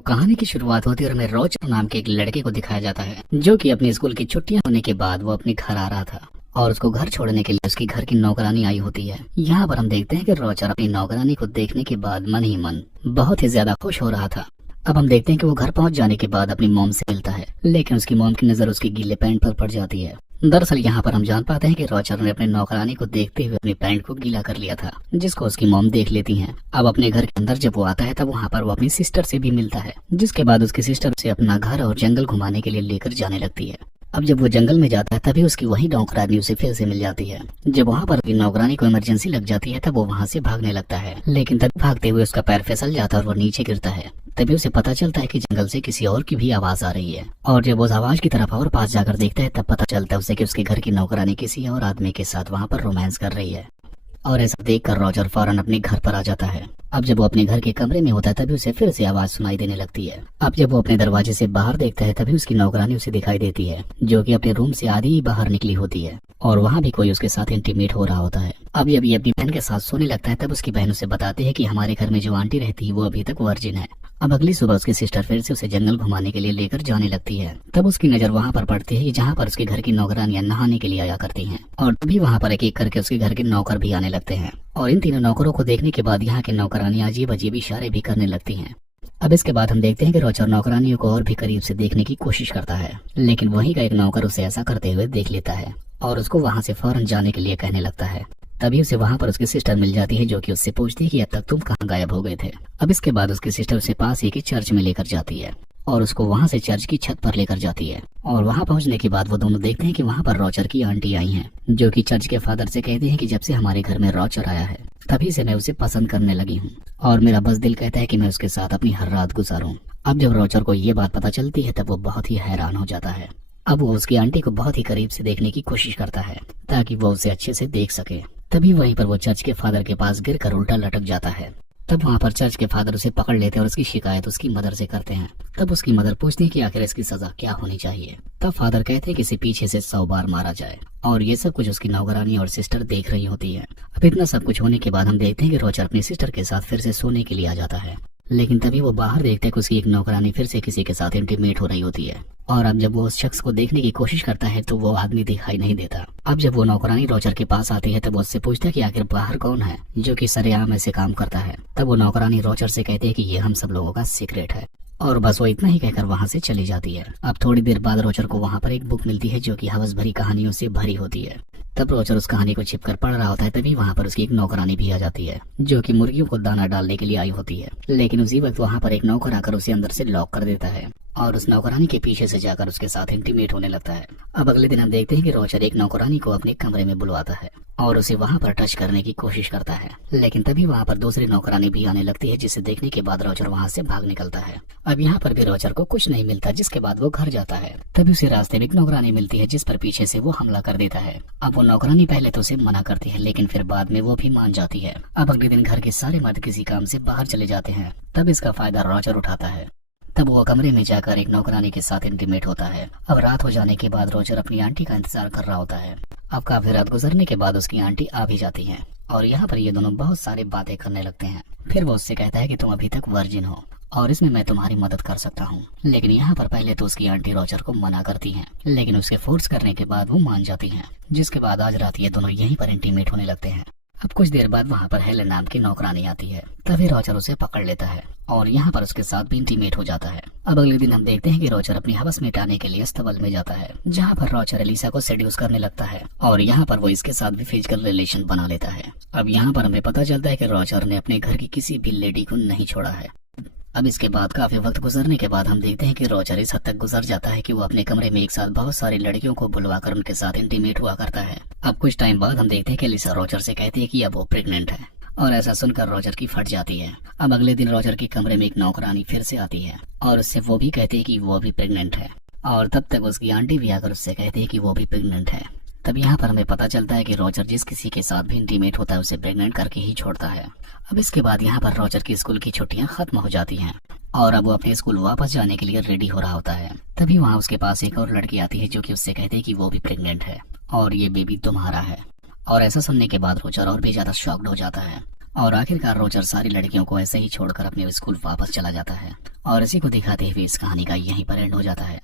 तो कहानी की शुरुआत होती है और हमें रोचर नाम के एक लड़के को दिखाया जाता है जो कि अपनी स्कूल की छुट्टियां होने के बाद वो अपने घर आ रहा था और उसको घर छोड़ने के लिए उसकी घर की नौकरानी आई होती है। यहाँ पर हम देखते हैं कि रोचर अपनी नौकरानी को देखने के बाद मन ही मन बहुत ही ज्यादा खुश हो रहा था। अब हम देखते हैं कि वो घर पहुंच जाने के बाद अपनी मॉम से मिलता है, लेकिन उसकी मॉम की नजर उसकी गीले पैंट पर पड़ जाती है। दरअसल यहाँ पर हम जान पाते हैं कि रोचर ने अपनी नौकरानी को देखते हुए अपनी पैंट को गीला कर लिया था, जिसको उसकी मॉम देख लेती हैं। अब अपने घर के अंदर जब वो आता है तब वहाँ पर वो अपनी सिस्टर से भी मिलता है, जिसके बाद उसकी सिस्टर उसे अपना घर और जंगल घुमाने के लिए लेकर जाने लगती है। अब जब वो जंगल में जाता है तभी उसकी वही नौकरानी उसे फिर से मिल जाती है। जब वहाँ पर भी नौकरानी को इमरजेंसी लग जाती है तब वो वहाँ से भागने लगता है, लेकिन तभी भागते हुए उसका पैर फिसल जाता है और वो नीचे गिरता है। तभी उसे पता चलता है कि जंगल से किसी और की भी आवाज आ रही है और जब उस आवाज की तरफ और पास जाकर देखता है तब पता चलता है उसे कि उसके घर की नौकरानी किसी और आदमी के साथ वहाँ पर रोमांस कर रही है। और ऐसा देखकर रोजर फौरन अपने घर पर आ जाता है। अब जब वो अपने घर के कमरे में होता है तभी उसे फिर से आवाज सुनाई देने लगती है। अब जब वो अपने दरवाजे से बाहर देखता है तभी उसकी नौकरानी उसे दिखाई देती है, जो कि अपने रूम से आधी ही बाहर निकली होती है और वहाँ भी कोई उसके साथ इंटीमेट हो रहा होता है। अब जब ये अपनी बहन के साथ सोने लगता है तब उसकी बहन उसे बताती है कि हमारे घर में जो आंटी रहती है वो अभी तक वर्जिन है। अब अगली सुबह उसकी सिस्टर फिर से उसे जंगल घुमाने के लिए लेकर जाने लगती है। तब उसकी नजर वहाँ पर पड़ती है जहाँ पर उसके घर की नौकरानियां नहाने के लिए आया करती हैं और तभी वहाँ पर एक एक करके उसके घर के नौकर भी आने लगते हैं और इन तीनों नौकरों को देखने के बाद यहाँ के नौकरानियां अजीब अजीब इशारे भी करने लगती हैं। अब इसके बाद हम देखते हैं कि रोचर नौकरानियों को और भी करीब से देखने की कोशिश करता है, लेकिन वहीं का एक नौकर उसे ऐसा करते हुए देख लेता है और उसको वहाँ से फौरन जाने के लिए कहने लगता है। तभी उसे वहाँ पर उसकी सिस्टर मिल जाती है, जो कि उससे पूछती है कि अब तक तुम कहाँ गायब हो गए थे। अब इसके बाद उसकी सिस्टर उसे पास ही की चर्च में लेकर जाती है और उसको वहाँ से चर्च की छत पर लेकर जाती है और वहाँ पहुँचने के बाद वो दोनों देखते हैं कि वहाँ पर रोचर की आंटी आई हैं, जो कि चर्च के फादर से कहती हैं कि जब से हमारे घर में रोचर आया है तभी से मैं उसे पसंद करने लगी हूँ और मेरा बस दिल कहता है कि मैं उसके साथ अपनी हर रात गुजारूं। अब जब रोचर को ये बात पता चलती है तब वो बहुत ही हैरान हो जाता है। अब वो उसकी आंटी को बहुत ही करीब से देखने की कोशिश करता है ताकि वो उसे अच्छे से देख सके। तभी वहीं पर वो चर्च के फादर के पास गिरकर उल्टा लटक जाता है। तब वहाँ पर चर्च के फादर उसे पकड़ लेते हैं और उसकी शिकायत उसकी मदर से करते हैं। तब उसकी मदर पूछती है कि आखिर इसकी सजा क्या होनी चाहिए। तब फादर कहते हैं कि इसे पीछे से 100 बार मारा जाए और ये सब कुछ उसकी नौकरानी और सिस्टर देख रही होती है। अब इतना सब कुछ होने के बाद हम देखते हैं कि रोचर अपनी सिस्टर के साथ फिर से सोने के लिए आ जाता है, लेकिन तभी वो बाहर देखते हैं कि उसकी एक नौकरानी फिर से किसी के साथ इंटीमेट हो रही होती है और अब जब वो उस शख्स को देखने की कोशिश करता है तो वो आदमी दिखाई नहीं देता। अब जब वो नौकरानी रोचर के पास आती है तब वो उससे पूछता है कि आखिर बाहर कौन है जो कि सरेआम ऐसे काम करता है। तब वो नौकरानी रोचर से कहती है कि ये हम सब लोगों का सीक्रेट है और बस वो इतना ही कहकर वहाँ से चली जाती है। अब थोड़ी देर बाद रोचर को वहाँ पर एक बुक मिलती है जो कि हवस भरी कहानियों से भरी होती है। तब रोचर उस कहानी को छिपकर पढ़ रहा होता है तभी वहाँ पर उसकी एक नौकरानी भी आ जाती है, जो कि मुर्गियों को दाना डालने के लिए आई होती है, लेकिन उसी वक्त वहाँ पर एक नौकर आकर उसे अंदर से लॉक कर देता है और उस नौकरानी के पीछे से जाकर उसके साथ इंटीमेट होने लगता है। अब अगले दिन हम देखते हैं कि रोचर एक नौकरानी को अपने कमरे में बुलवाता है और उसे वहाँ पर टच करने की कोशिश करता है, लेकिन तभी वहाँ पर दूसरी नौकरानी भी आने लगती है, जिसे देखने के बाद रोचर वहाँ से भाग निकलता है। अब यहाँ पर भी रोचर को कुछ नहीं मिलता, जिसके बाद वो घर जाता है। तभी उसे रास्ते में एक नौकरानी मिलती है जिस पर पीछे से वो हमला कर देता है। अब वो नौकरानी पहले तो उसे मना करती है, लेकिन फिर बाद में वो भी मान जाती है। अब अगले दिन घर के सारे मर्द किसी काम से बाहर चले जाते हैं, तब इसका फायदा रोचर उठाता है। तब वो कमरे में जाकर एक नौकरानी के साथ इंटीमेट होता है। अब रात हो जाने के बाद रोचर अपनी आंटी का इंतजार कर रहा होता है। अब काफी रात गुजरने के बाद उसकी आंटी आ भी जाती हैं और यहाँ पर ये दोनों बहुत सारी बातें करने लगते हैं। फिर वो उससे कहता है कि तुम अभी तक वर्जिन हो और इसमें मैं तुम्हारी मदद कर सकता हूँ, लेकिन यहाँ पर पहले तो उसकी आंटी रोचर को मना करती हैं, लेकिन उसके फोर्स करने के बाद वो मान जाती हैं, जिसके बाद आज रात ये दोनों यहीं पर इंटीमेट होने लगते हैं। अब कुछ देर बाद वहाँ पर हेलन नाम की नौकरानी आती है, तभी रोचर उसे पकड़ लेता है और यहाँ पर उसके साथ भी इंटीमेट हो जाता है। अब अगले दिन हम देखते हैं कि रोचर अपनी हवस मिटाने के लिए अस्तबल में जाता है, जहाँ पर रोचर एलिसा को सेड्यूस करने लगता है और यहाँ पर वो इसके साथ भी फिजिकल रिलेशन बना लेता है। अब यहाँ पर हमें पता चलता है कि रोचर ने अपने घर की किसी भी लेडी को नहीं छोड़ा है। अब इसके बाद काफी वक्त गुजरने के बाद हम देखते हैं कि रोचर इस हद तक गुजर जाता है कि वो अपने कमरे में एक साथ बहुत सारी लड़कियों को बुलवाकर उनके साथ इंटीमेट हुआ करता है। अब कुछ टाइम बाद हम देखते हैं कि एलिसा रोचर से कहती है कि अब वो प्रेग्नेंट है और ऐसा सुनकर रोचर की फट जाती है। अब अगले दिन रोचर के कमरे में एक नौकरानी फिर से आती है और उससे वो भी कहती है कि वो भी प्रेग्नेंट है और तब तक उसकी आंटी भी आकर उससे कहती है कि वो भी प्रेग्नेंट है। तब यहाँ पर हमें पता चलता है कि रोचर जिस किसी के साथ भी इंटीमेट होता है उसे प्रेग्नेंट करके ही छोड़ता है। अब इसके बाद यहाँ पर रोचर की स्कूल की छुट्टियां खत्म हो जाती हैं और अब वो अपने स्कूल वापस जाने के लिए रेडी हो रहा होता है। तभी वहाँ उसके पास एक और लड़की आती है जो कि उससे कहती है कि वो भी प्रेग्नेंट है और ये बेबी तुम्हारा है। और ऐसा सुनने के बाद रोचर और भी ज्यादा शॉक्ड हो जाता है और आखिरकार रोजर सारी लड़कियों को ऐसे ही छोड़कर अपने स्कूल वापस चला जाता है और इसी को दिखाते हुए इस कहानी का यहीं पर एंड हो जाता है।